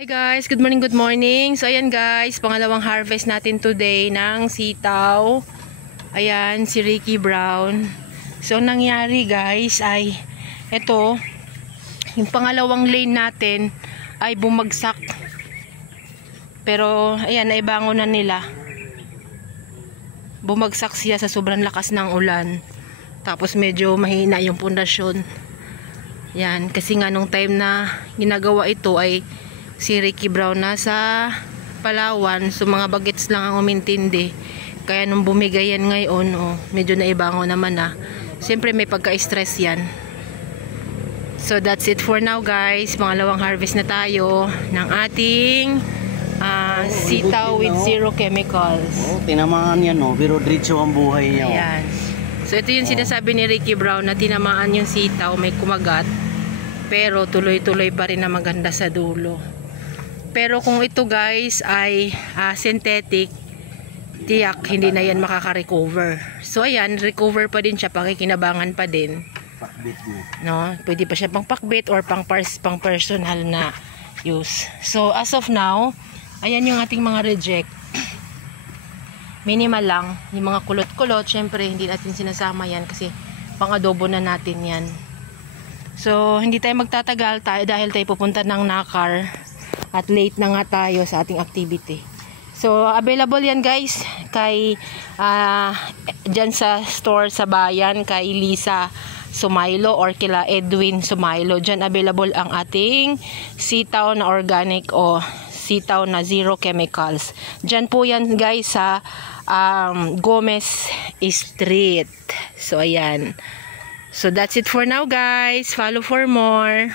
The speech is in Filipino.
Hi guys, good morning, good morning. So ayan guys, pangalawang harvest natin today ng sitaw. Ayan, si Ricky Brown. So nangyari guys ay ito, yung pangalawang lane natin ay bumagsak. Pero ayan, naibangon na nila. Bumagsak siya sa sobrang lakas ng ulan. Tapos medyo mahina yung pundasyon. Yan, kasi nga nung time na ginagawa ito ay si Ricky Brown nasa Palawan, so mga bagets lang ang umintindi. Kaya nung bumigay yan ngayon, medyo naibango naman na. Siyempre may pagka-stress yan. So that's it for now guys. Pangalawang harvest na tayo ng ating sitaw with zero chemicals. Tinamaan yan pero diretso ang buhay niya. Ayan. So ito yung sinasabi ni Ricky Brown na tinamaan yung sitaw, may kumagat. Pero tuloy-tuloy pa rin na maganda sa dulo. Pero kung ito guys ay synthetic, tiyak hindi na yan makaka-recover. So ayan, recover pa din siya, pakikinabangan pa din. Pakbit mo. No, pwede pa siya pang pakbit or pang personal na use. So as of now, ayan yung ating mga reject. Minimal lang, yung mga kulot-kulot, syempre hindi natin sinasama yan kasi pang-adobo na natin yan. So hindi tayo magtatagal dahil tayo pupunta ng Nakar. At late na nga tayo sa ating activity. So, available yan guys kay dyan sa store sa bayan kay Lisa Sumailo or kila Edwin Sumailo. Dyan available ang ating sitaw na organic o sitaw na zero chemicals. Dyan po yan guys sa Gomez Street. So, ayan. So, that's it for now guys. Follow for more.